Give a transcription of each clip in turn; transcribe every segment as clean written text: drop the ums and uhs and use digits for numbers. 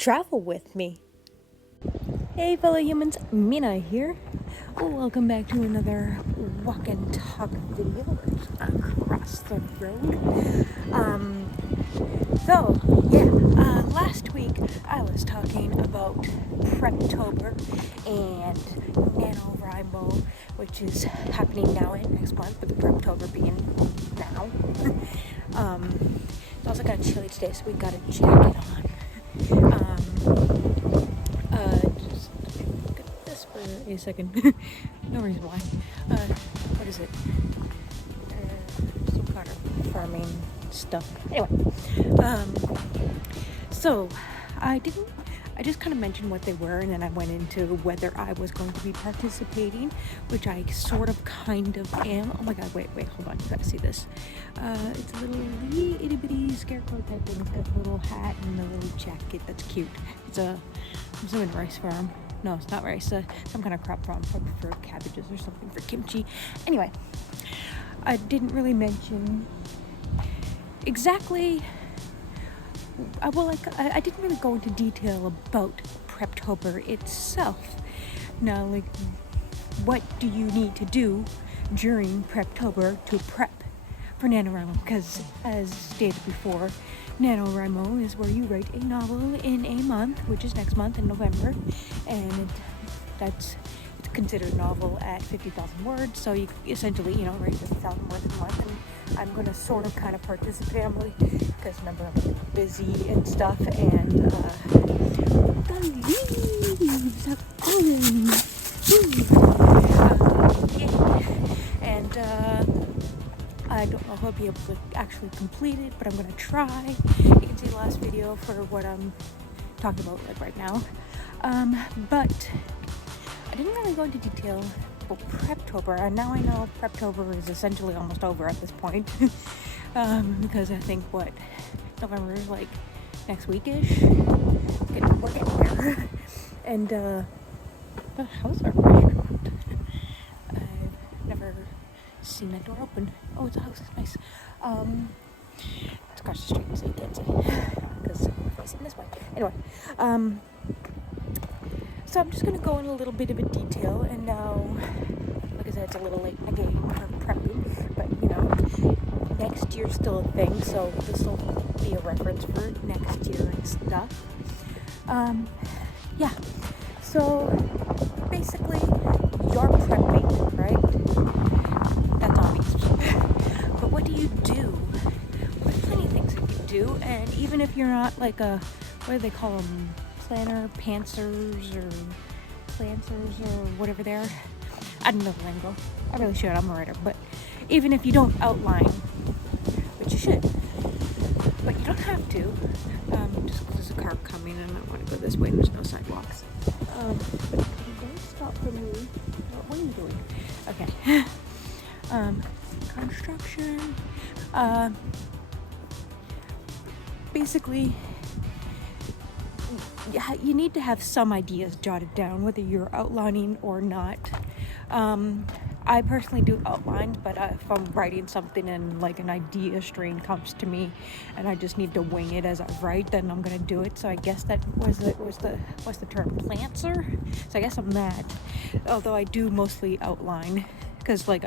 travel with me. Hey fellow humans, Mina here. Welcome back to another walk and talk video across the road. Last week I was talking about Preptober and NaNoWriMo, which is happening now and next month, but the Preptober being now. It's also kind of chilly today, so we got a jacket on. Just get this for a second. No reason why. What is it? Some kind of farming stuff. Anyway, so I just kind of mentioned what they were, and then I went into whether I was going to be participating, which I sort of kind of am. Oh my god, wait, hold on, you gotta see this. It's a little itty bitty scarecrow type thing. It's got a little hat and a little jacket that's cute. It's I'm assuming rice farm. No, it's not rice, some kind of crop farm, probably for cabbages or something, for kimchi. Anyway, I didn't really mention exactly. I didn't really go into detail about Preptober itself. Now, like, what do you need to do during Preptober to prep for NaNoWriMo? Because, as stated before, NaNoWriMo is where you write a novel in a month, which is next month in November, and it's considered a novel at 50,000 words, so you essentially, write 50,000 words a month, and I'm going to sort of kind of participate, because remember, I'm busy and stuff, and the leaves are falling. And I don't know if I'll be able to actually complete it, but I'm going to try. You can see the last video for what I'm talking about right now, but I didn't really go into detail about Preptober, and now I know Preptober is essentially almost over at this point, because I think, November is like next week-ish? We're getting there. And, the how's our restaurant? I've never seen that door open. Oh, it's a house, it's nice. It's across the street, so you can't see, because we're facing this way. Anyway, so I'm just going to go in a little bit of a detail, and now, like I said, it's a little late in the game for prepping, but, next year's still a thing, so this will be a reference for next year and stuff. So, basically, you're prepping, right? That's obvious. But what do you do? There's plenty of things that you do, and even if you're not like what do they call them? Pantsers or whatever they are. I don't know the lingo. I really should. I'm a writer. But even if you don't outline, which you should, but you don't have to, just because there's a car coming and I want to go this way and there's no sidewalks. But don't stop for me. What are you doing? Okay. Construction. Basically, you need to have some ideas jotted down, whether you're outlining or not. I personally do outlines, but if I'm writing something and like an idea string comes to me and I just need to wing it as I write, then I'm gonna do it. So I guess that what's the term, plantser? So I guess I'm that, although I do mostly outline, because I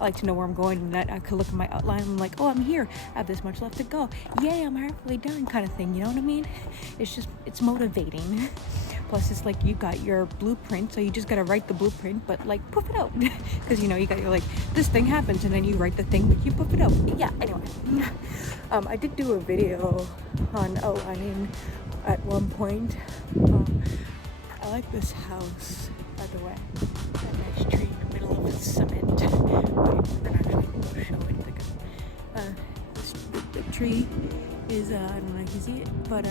like to know where I'm going, and that I could look at my outline and I'm like, oh, I'm here, I have this much left to go, yay, I'm halfway done, kind of thing, you know what I mean? It's motivating. Plus it's like you got your blueprint, so you just gotta write the blueprint, but poof it out, because you got your this thing happens, and then you write the thing, but you poof it out. Yeah, anyway. I did do a video on outlining at one point. I like this house, by the way. That nice tree in the middle of cement. Then actually show it. The tree is, I don't know if you see it, but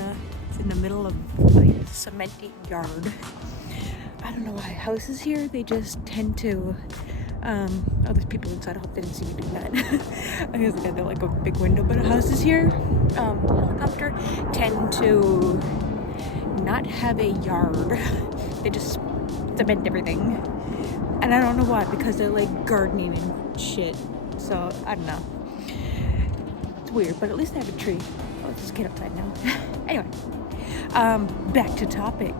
it's in the middle of a cemented yard. I don't know why houses here, they just tend to, there's people inside, I hope they didn't see me doing that. I guess they're like a big window, but houses here, helicopter, tend to not have a yard. They just cement everything. And I don't know why, because they're gardening and shit. So, I don't know. It's weird, but at least I have a tree. Oh, it's kid outside now. Anyway, back to topic.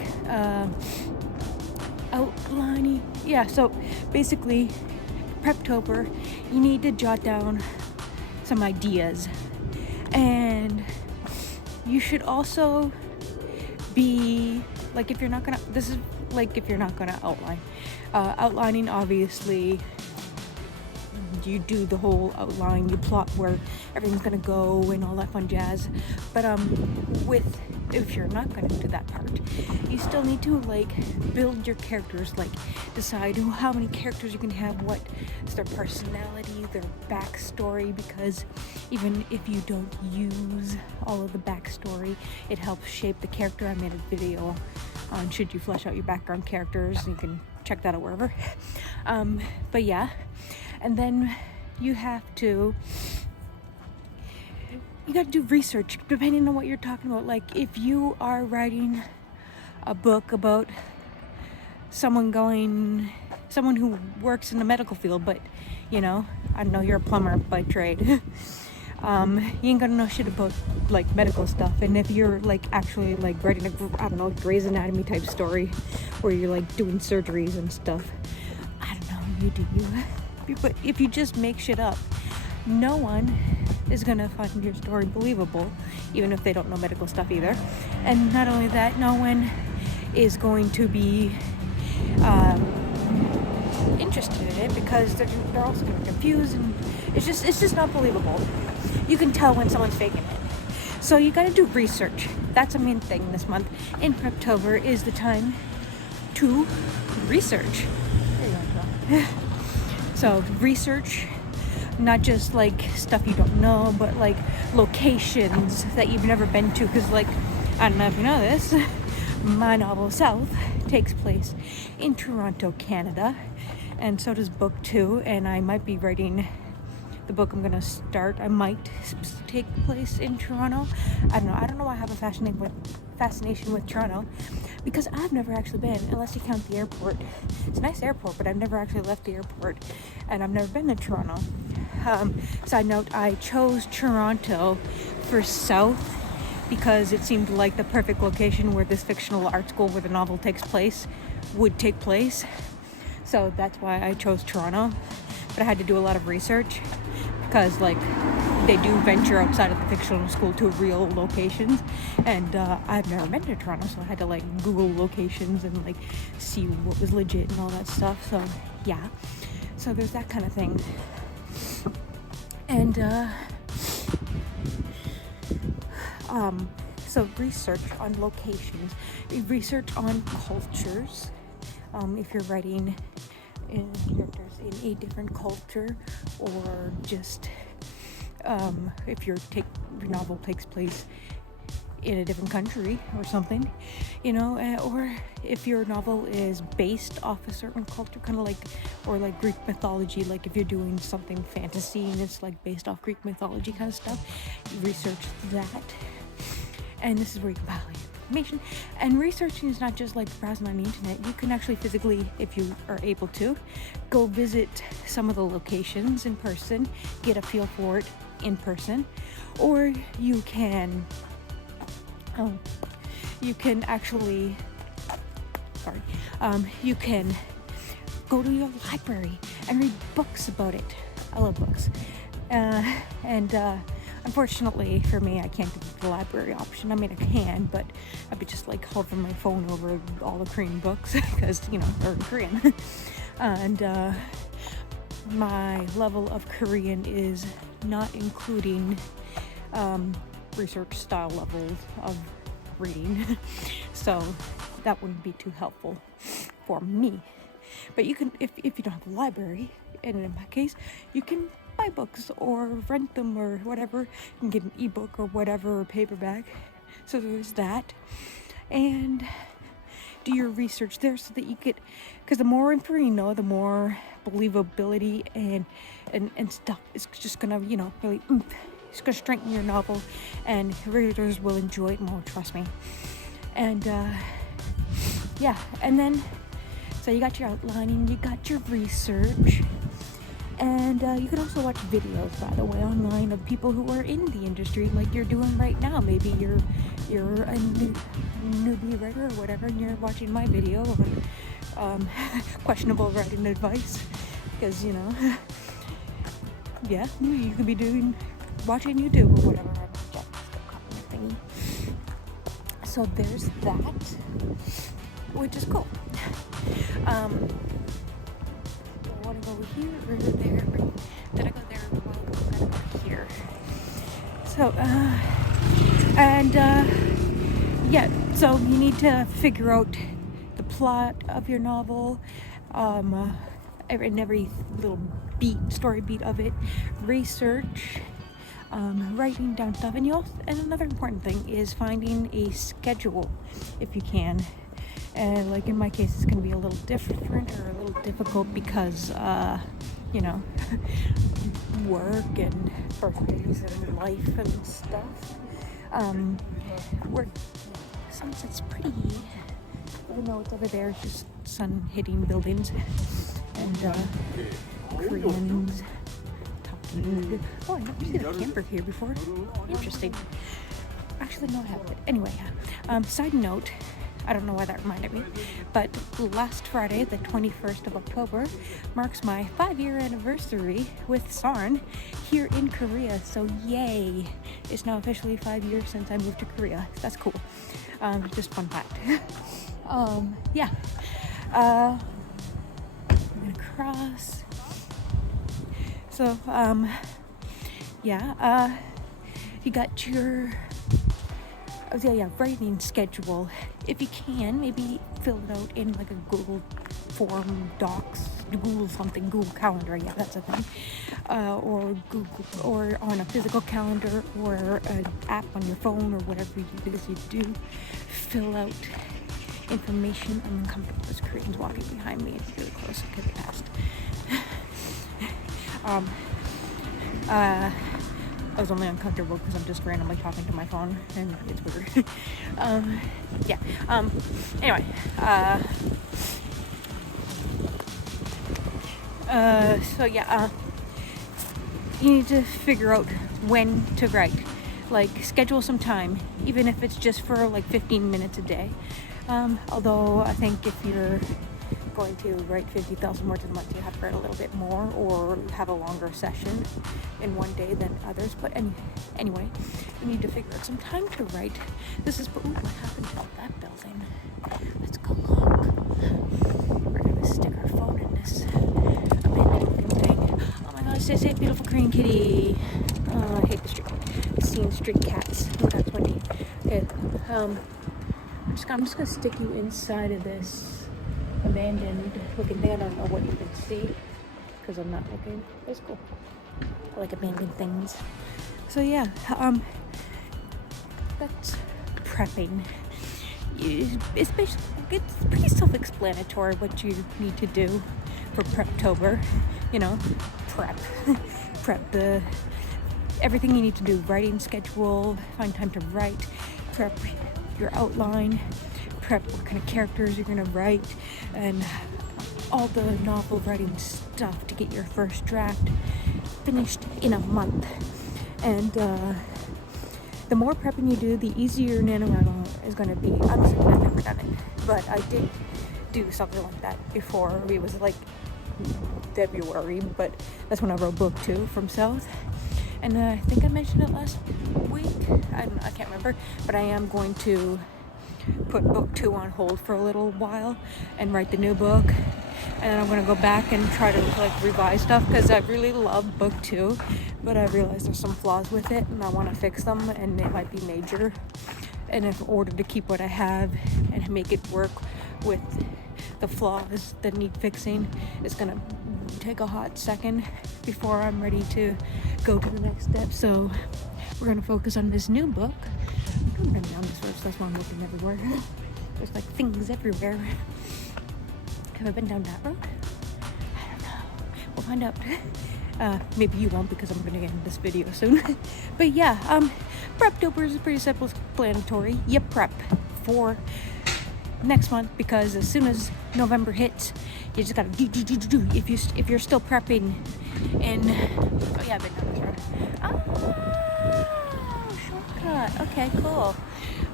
Outlining. Yeah, so basically, Preptober, you need to jot down some ideas. And you should also be, like, if you're not gonna outline. Outlining, obviously, you do the whole outline, you plot where everything's gonna go and all that fun jazz. But if you're not gonna do that part, you still need to like build your characters, like decide how many characters you can have, what is their personality, their backstory, because even if you don't use all of the backstory, it helps shape the character. I made a video on should you flesh out your background characters, you can check that out wherever. But yeah, and then you gotta do research depending on what you're talking about. Like if you are writing a book about someone who works in the medical field, but you know, I don't know, you're a plumber by trade. You ain't gonna know shit about like medical stuff. And if you're like actually like writing a, I don't know, Grey's Anatomy type story where you're like doing surgeries and stuff, I don't know, you do you. But if you just make shit up, no one is gonna find your story believable, even if they don't know medical stuff either. And not only that, no one is going to be interested in it, because they're also gonna be confused, and it's just not believable. You can tell when someone's faking it. So you gotta do research. That's a main thing this month. In Preptober is the time to research. There you go. So research, not just like stuff you don't know, but like locations that you've never been to. Because like, I don't know if you know this, my novel South takes place in Toronto, Canada, and so does Booktube. And I might be writing the book I'm gonna start. I might take place in Toronto. I don't know why I have a fascination with Toronto, because I've never actually been, unless you count the airport. It's a nice airport, but I've never actually left the airport, and I've never been to Toronto. Side note, I chose Toronto for South because it seemed like the perfect location where this fictional art school where the novel takes place would take place. So that's why I chose Toronto. But I had to do a lot of research, because like they do venture outside of the fictional school to real locations, and I've never been to Toronto, so I had to like Google locations and like see what was legit and all that stuff. So yeah, so there's that kind of thing. And so research on locations, research on cultures. If you're writing in characters in a different culture, or just if your novel takes place in a different country or something, you know, or if your novel is based off a certain culture, kind of like, or like Greek mythology, like if you're doing something fantasy and it's like based off Greek mythology kind of stuff, you research that. And this is where you compile information. And researching is not just like browsing on the internet. You can actually physically, if you are able to, go visit some of the locations in person, get a feel for it in person, or you can actually you can go to your library and read books about it. I love books, and unfortunately for me, I can't do the library option. I mean, I can, but I'd be just like hovering my phone over all the Korean books because, you know, they're in Korean. And my level of Korean is not including research style levels of reading. So that wouldn't be too helpful for me. But you can, if you don't have a library, and in my case, you can buy books or rent them or whatever. You can get an ebook or whatever, or paperback. So there's that. And do your research there so that you get, because the more info you know, the more believability and stuff is just gonna, you know, really it's gonna strengthen your novel, and readers will enjoy it more, trust me. And yeah, and then so you got your outlining, you got your research. And you can also watch videos, by the way, online of people who are in the industry, like you're doing right now. Maybe you're a newbie writer or whatever, and you're watching my video on questionable writing advice, because yeah, you could be watching YouTube or whatever. Thingy. So there's that, which is cool. I want to go here or there. Did I go there a while ago? I gotta go here. So, yeah, so you need to figure out the plot of your novel, every little story beat of it, research, writing down stuff, and another important thing is finding a schedule if you can. And like in my case, it's going to be a little different or a little difficult because, work and birthdays and life and stuff. Sunset's pretty, even though it's over there, it's just sun hitting buildings and Koreans talking. Oh, I've never seen a camper here before. Interesting. Actually, no, I haven't. Anyway, side note, I don't know why that reminded me, but last Friday, the 21st of October, marks my 5-year anniversary with Sarn here in Korea. So yay! It's now officially 5 years since I moved to Korea. That's cool. Just fun fact. Yeah. I'm gonna cross. So, yeah. You got your writing schedule. If you can, maybe fill it out in like a Google form, Docs, Google Calendar. Yeah, that's a thing. Or Google, or on a physical calendar, or an app on your phone, or whatever it is you do. Fill out information. I'm uncomfortable. There's Koreans walking behind me. It's really close because it passed. I was only uncomfortable because I'm just randomly talking to my phone and it's weird. Yeah. Anyway. So yeah. You need to figure out when to write. Like, schedule some time, even if it's just for like 15 minutes a day. Although I think if you're going to write 50,000 words a month, you have to write a little bit more or have a longer session in one day than others. But anyway, you need to figure out some time to write. This is what happened to that building. Let's go look. We're gonna stick our phone in this abandoned thing. Oh my gosh, this is beautiful Korean kitty. I hate the street cats. Oh, that's funny. Okay, I'm just gonna stick you inside of this abandoned looking thing. I don't know what you can see because I'm not looking. It's cool. I like abandoned things. So yeah, that's prepping. It's pretty self-explanatory what you need to do for Preptober. Prep everything you need to do. Writing schedule, find time to write, prep your outline, prep what kind of characters you're going to write, and all the novel writing stuff to get your first draft finished in a month. And the more prepping you do, the easier NaNoWriMo is going to be. Honestly, I've never done it, but I did do something like that before. It was like February, but that's when I wrote Booktube from South. And I think I mentioned it last week. I can't remember, but I am going to put book 2 on hold for a little while and write the new book. And I'm going to go back and try to revise stuff because I really love book 2, but I realize there's some flaws with it and I want to fix them, and it might be major. And in order to keep what I have and make it work with the flaws that need fixing, it's going to take a hot second before I'm ready to go to the next step. So we're going to focus on this new book. I'm going down this road, so that's why I'm looking everywhere. There's things everywhere. Have I been down that road? I don't know. We'll find out. Maybe you won't, because I'm going to get in this video soon. But yeah, Preptober is pretty self-explanatory. You prep for next month, because as soon as November hits, you just gotta do. If you're still prepping in, oh yeah, I've been down this road. Oh, shortcut. Okay, cool.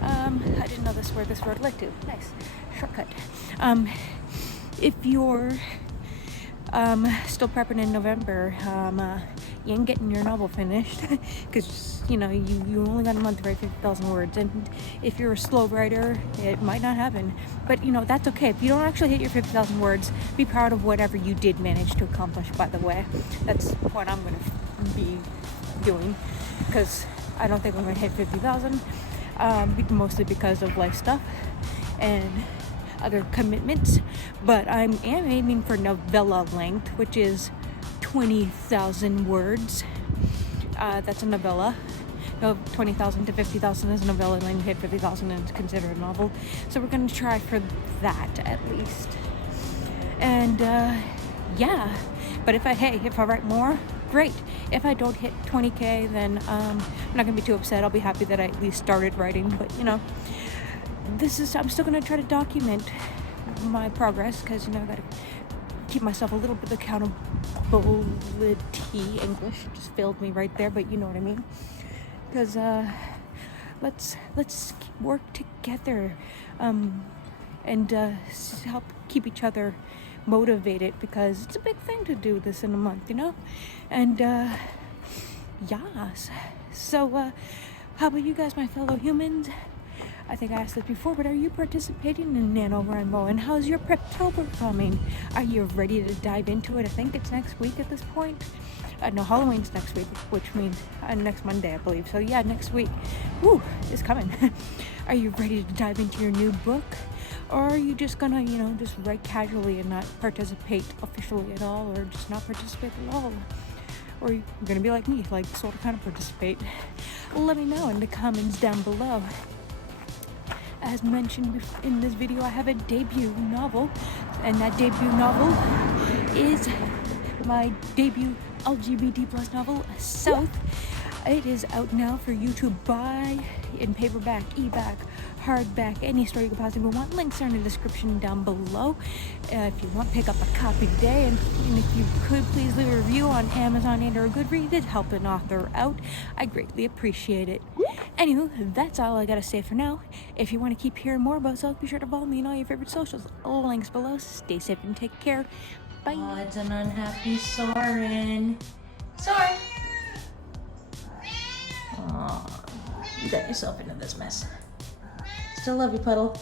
I didn't know where this road led to. Nice shortcut. If you're still prepping in November, you ain't getting your novel finished because you only got a month to write 50,000 words, and if you're a slow writer, it might not happen. But that's okay. If you don't actually hit your 50,000 words, be proud of whatever you did manage to accomplish. By the way, that's what I'm going to be doing, because I don't think I'm going to hit 50,000, mostly because of life stuff and other commitments. But I am aiming for novella length, which is 20,000 words. That's a novella. 20,000 to 50,000 is a novella, and then you hit 50,000 and it's considered a novel. So we're going to try for that at least. And yeah, but if I write more, great. If I don't hit 20k, then I'm not going to be too upset. I'll be happy that I at least started writing. But I'm still going to try to document my progress, because I got to keep myself a little bit accountability. English just failed me right there, but you know what I mean. Because let's work together and help keep each other motivated, because it's a big thing to do this in a month, and yes. So how about you guys, my fellow humans? I think I asked this before, but are you participating in NaNoWriMo, and how's your Preptober coming? Are you ready to dive into it? I think it's next week at this point. No, Halloween's next week, which means next Monday, I believe. So yeah, next week, is coming. Are you ready to dive into your new book? Or are you just gonna, just write casually and not participate officially at all, or just not participate at all? Or you're gonna be like me, like sort of kind of participate? Let me know in the comments down below. As mentioned in this video, I have a debut novel, and that debut novel is my debut LGBT plus novel, South. It is out now for you to buy in paperback, ebook, hardback, any store you could possibly want. Links are in the description down below. If you want, pick up a copy today, and if you could, please leave a review on Amazon and/or Goodreads. It'd help an author out. I greatly appreciate it. Anywho, that's all I gotta say for now. If you want to keep hearing more about South, be sure to follow me on all your favorite socials. Links below. Stay safe and take care. Bye. Oh, it's an unhappy Soren. Soren! Oh, you got yourself into this mess. Still love you, Puddle.